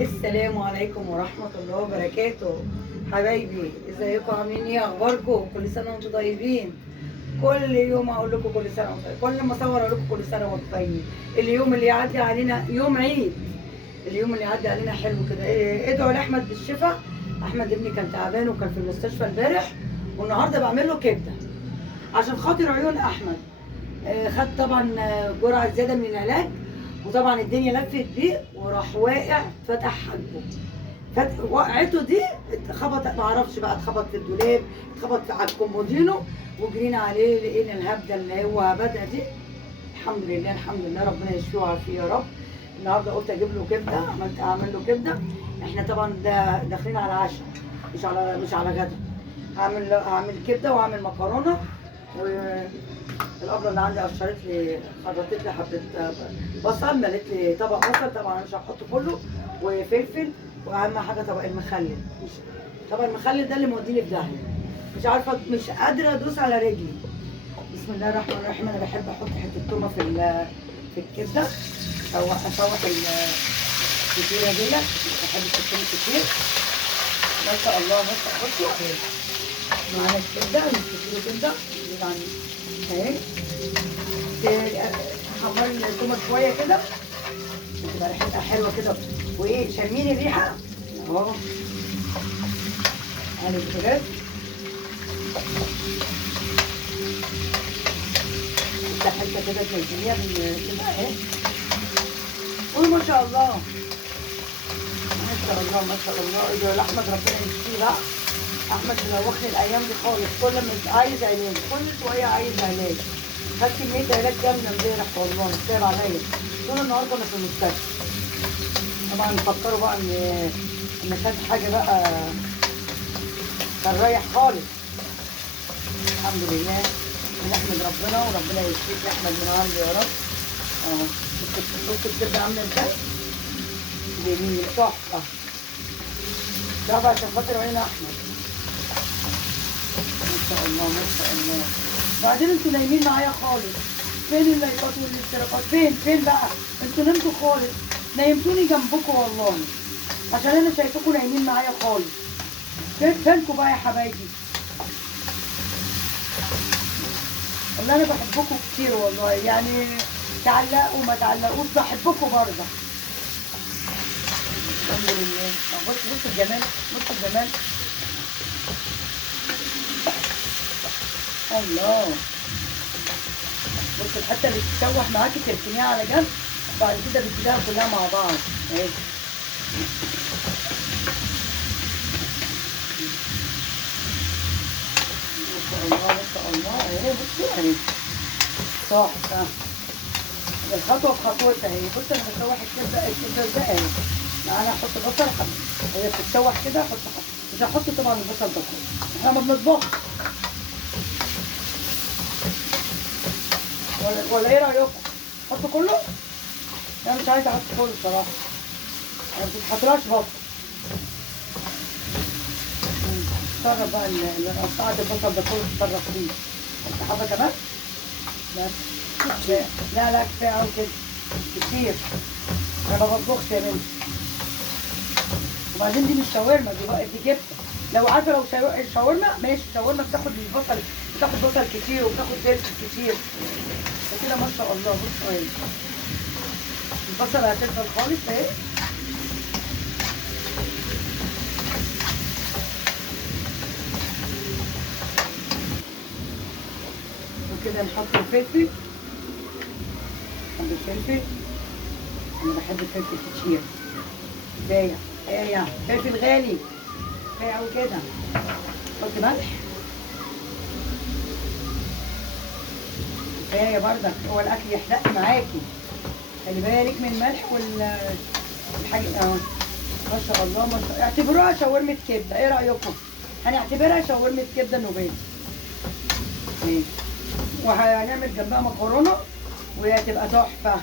السلام عليكم ورحمة الله وبركاته. حبايبي ازيكم عاملين ايه؟ اخباركم؟ كل سنة وانتم طيبين. كل يوم اقول لكم كل سنة وانتم طيبين، كل ما اصور اقول لكم كل سنة وانتم طيبين. اليوم اللي يعدي علينا يوم عيد، اليوم اللي يعدي علينا حلو كده. ادعوا لاحمد بالشفاء. احمد ابني كان تعبان وكان في المستشفى امبارح، والنهارده بعمل له كبده عشان خاطر عيون احمد. خد طبعا جرعه زياده من العلاج، وطبعا الدنيا لفت بيه وراح واقع فتح حاجبه. وقعته دي اتخبط، ما اعرفش بقى، اتخبط في الدولاب، اتخبط على الكومودينو، وجرينا عليه لقينا الهبده اللي هو هبدها دي. الحمد لله الحمد لله، ربنا يشفيه ويعافيه يا رب. النهارده قلت اجيب له كبده، اعمل له كبده. احنا طبعا داخلين على عشاء، مش على غدا. هعمل كبده واعمل مكرونه. والابله اللي عندي قشرت لي، خرطت لي حبه بصل، ملت لي طبق بصل، طبعا انا مش هحطه كله، وفلفل، واهم حاجه طبق المخلل. مش طبق المخلل ده اللي موديني في داهيه، مش عارفه، مش قادره ادوس على رجلي. بسم الله الرحمن الرحيم. انا بحب احط حته تومه في الكبده، اشوح الكتيره ديت، بحب التوم كتير. ما شاء الله ما شاء الله. بصوا معانا الكبده، نستكيلو كبده يعني اهي. حمري التومه شويه كده بتبقى ريحتها حلوه كده، وايه، شامين الريحه اهو. على البوتاجاز حته كده تنزليها كده اهي. قولوا ما شاء الله ما شاء الله ما شاء الله. ادعوا لاحمد ربنا يشفيه بقى. احمد ملوخني الايام دي خالص، كل ما عايز علاج، كل شويه عايز علاج. خد كميه علاج جامده امبارح والله، صعب عليا طول النهار كنا في المستشفى. طبعا فكروا بقى ان خد حاجه بقى، كان رايح خالص. الحمد لله بنحمد ربنا، وربنا يشفيك يا احمد من عنده يا رب. اهو شفت الكبده عامله ازاي؟ جميل، تحفه تحفه، عشان خاطر عين احمد. ما شاء الله ما شاء الله. بعدين انتوا نايمين معايا خالص، فين اللايكات والاشتراكات؟ فين بقى؟ انتوا نمتوا خالص، نيمتوني جنبكم والله، عشان انا شايفاكم نايمين معايا خالص. فينكم بقى يا حبايبي؟ والله انا بحبكم كتير والله، يعني تعلقوا ما تعلقوش بحبكم برضه. الحمد لله. بص الجمال، بص الجمال. الله. بص الحته اللي تتشوح معاكي تركنيها على جنب، بعد كده بتديها كلها مع بعض اهي. ما شاء الله ما شاء الله اهي. بصي اهي تحفه، الخطوه بخطوتها اهي. بص انا بشوح الكبده ازاي اهي. انا احط بصل وهي بتتشوح كده، مش هحط طبعا البصل ده كله، احنا ما بنطبخش. ولا ايه رايكم؟ احط كله؟ انا مش عايزه احط كله بصراحه، انا ما بتحطلهاش بصل. تصرف بقى قطعت البصل ده كله، تصرف فيه. حط حبه كمان بس. لا كفايه قوي كده كتير، انا ما بطبخش يا بنتي. وبعدين دي مش شاورما، دي كبده. لو عارفه، لو شاورما ماشي، شاورما بتاخد البصل، بتاخد بصل كتير وبتاخد فلفل كتير كده. ما شاء الله. بصوا اهي البصل هتفضل خالص اهي. وكده نحط الفلفل، نحط الفلفل، انا بحب الفلفل كتير. كفايه كفايه فلفل غالي، كفايه قوي كده. حط ملح كفايه بردك، هو الاكل يحرق معاكي، خلي بالك من الملح والحاجه اهو. ما شاء الله ما شاء الله. اعتبروها شاورمه كبده، ايه رايكم؟ هنعتبرها شاورمه كبده نوبيه. ماشي. وهنعمل جنبها مكرونه وهي هتبقى تحفه.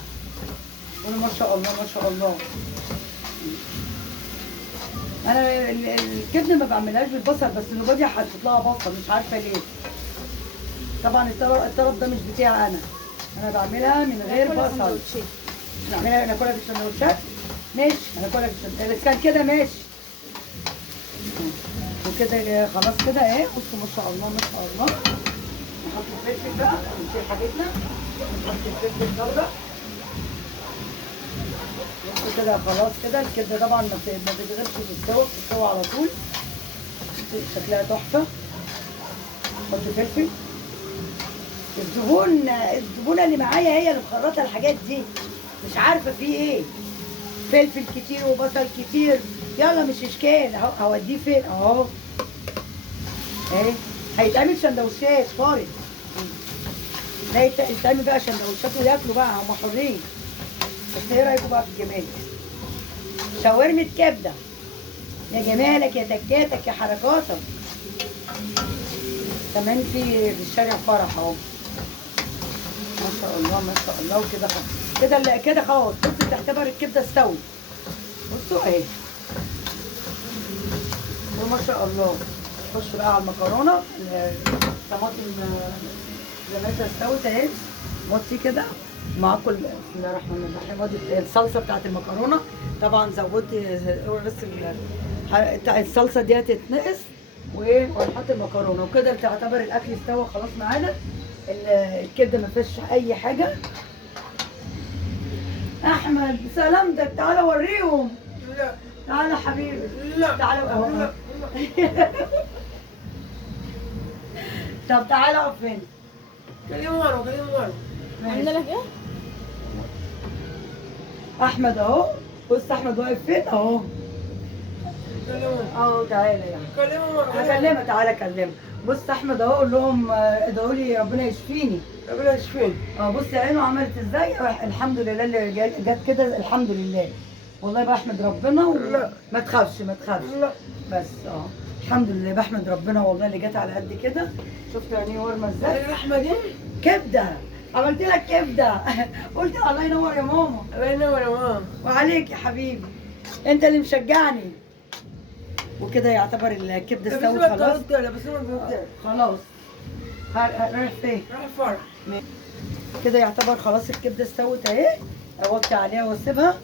قولوا ما شاء الله ما شاء الله. انا الكبده ما بعملهاش بالبصل، بس النوبيه حطيت لها بصل، مش عارفه ليه. طبعا الطلب ده مش بتاعي انا بعملها من غير بصل. نعملها ناكلها في السندوتشات. ماشي هناكلها بس كان كده ماشي. وكده خلاص كده اهي. بصوا ما شاء الله ما شاء الله. نحط الفلفل بقى ونشيل حاجتنا. نحط الفلفل الدولة. بصوا كده خلاص كده. الكبده طبعا ما بتغيبش بتستوي على طول. شكلها تحفه. نحط فلفل. الزبونه اللي معايا هي اللي مخرطه الحاجات دي، مش عارفه في ايه. فلفل كتير وبصل كتير. يلا مش اشكال اهو. هوديه فين اهو. اهي هيتعمل سندوتشات طارق. لا يتعمل بقى سندوتشات وياكلوا بقى، هم حرين. بس ايه رايكم بقى في الجمال؟ شاورمة كبده. يا جمالك يا تكاتك يا حركاتك. كمان في الشارع فرح اهو. ما شاء الله ما شاء الله. وكده كده خلاص. بصوا تعتبر الكبده استوت. بصوا اهي. وما شاء الله. نخش بقى على المكرونه. الطماطم زمانتها استوت اهي. وطي كده معاكم. بسم الله الرحمن الرحيم. ودي الصلصه بتاعت المكرونه. طبعا زودت بس الصلصه دي هتتنقص ونحط المكرونه. وكده تعتبر الاكل استوى خلاص معانا. الكبده ما فيهاش اي حاجه. احمد سلامتك. تعالى وريهم. لا تعالى حبيبي. لا تعالى اهو. لا. طب تعالى اقف فين. كلمة ورا كلمة ورا. عامله لك ايه؟ احمد اهو. بص احمد واقف فين اهو. كلمة اهو تعالى يعني. كلمة ورا. هكلمك. تعالى كلمك. بص احمد اهو. قول لهم ادعوا لي ربنا يشفيني. ربنا يشفيك. بص عينه عملت ازاي. الحمد لله اللي جت كده. الحمد لله والله بحمد ربنا. لا. ما تخافش ما تخافش. لا بس الحمد لله بحمد ربنا والله اللي جت على قد كده. شفت عينيه ورمه ازاي. اللحمة دي كبده. عملت لك كبده. قلت الله ينور يا ماما. الله ينور يا ماما. وعليك يا حبيبي. انت اللي مشجعني. وكده يعتبر الكبده استوت خلاص. بس ما خلاص. رايح فين؟ راح الفرح. كده يعتبر خلاص الكبده استوت اهي. اوطي عليها واسيبها.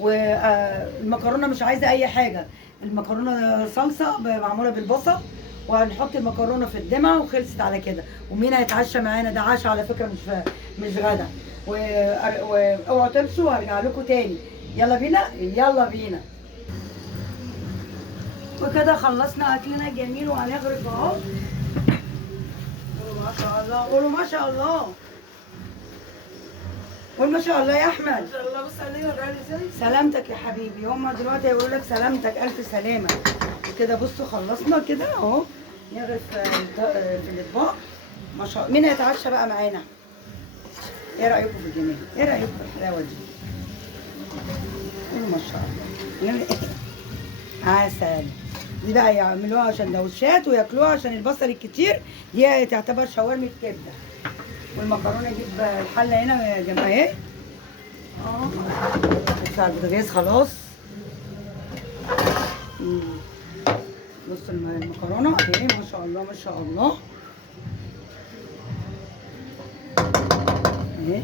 والمكرونه مش عايزه اي حاجه. المكرونه صلصه معموله بالبصل. وهنحط المكرونه في الدمعه وخلصت على كده. ومين هيتعشى معانا؟ ده عشاء على فكره مش غدا. واوعوا تمشوا وهرجع لكم تاني. يلا بينا يلا بينا. وكده خلصنا اكلنا الجميل وهنغرف اهو. قولوا ما شاء الله. قولوا ما شاء الله. قول ما شاء الله يا احمد. ما شاء الله. بص عليه وراني ازاي. سلامتك يا حبيبي. هما دلوقتي هيقولوا لك سلامتك الف سلامه. كده بصوا خلصنا كده اهو. نغرف في الاطباق. ما شاء الله. مين هيتعشى بقى معانا؟ ايه رايكم في الجمال؟ ايه رايكم في الحلاوه دي؟ قولوا ما شاء الله. عسل. دي بقى يعملوها سندوتشات وياكلوها عشان البصل الكتير. دي تعتبر شاورمة كبده. والمكرونه اجيب الحله هنا جنبها اهي. بتاع البوتاجاز خلاص. بصوا المكرونه اهي. ما شاء الله ما شاء الله اهي.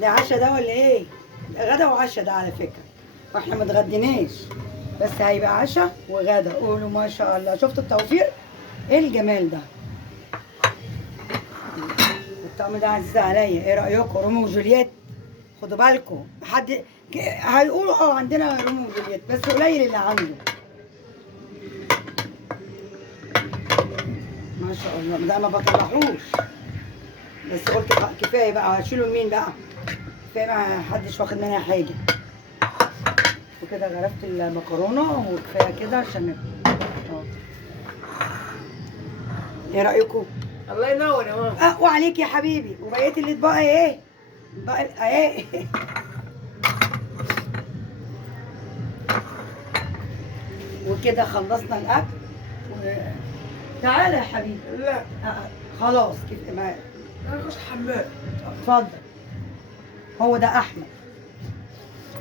ده عشاء ده ولا ايه؟ ده غدا وعشاء ده على فكره. واحنا ما اتغديناش. بس هيبقى عشاء وغدا. قولوا ما شاء الله. شفتوا التوفير؟ ايه الجمال ده. الطعم ده عزيز عليا. ايه رايكم؟ روميو وجولييت. خدوا بالكم. حد هيقولوا عندنا روميو وجولييت بس قليل اللي عنده. ما شاء الله. ده ما بطلعوش. بس قلت كفايه بقى. هشيله لمين بقى؟ كفايه ما حدش واخد منها حاجه. وكده غرفت المكرونه وكفايه كده عشان ايه رايكم؟ الله ينور يا ماما. وعليك يا حبيبي. وبقيت الاطباق ايه؟ بقى ايه. وكده خلصنا الاكل. تعالى يا حبيبي. لا خلاص كده معايا. انا اخش الحمام. اتفضل. هو ده احمد.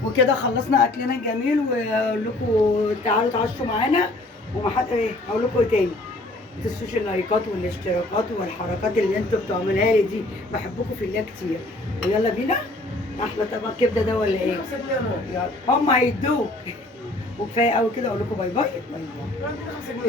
وكده خلصنا اكلنا الجميل. واقول لكم تعالوا تعشوا معانا. ومحد ايه هقول لكم ايه تاني. ما تنسوش اللايكات والاشتراكات والحركات اللي انتوا بتعملوها لي دي. بحبكم في الله كتير. ويلا بينا. احلى طبق كبده ده ولا ايه؟ 5 جنيه يا ماما. يلا هم هيدوك. وكفايه قوي كده، اقول لكم باي باي باي باي. عندي 5 جنيه.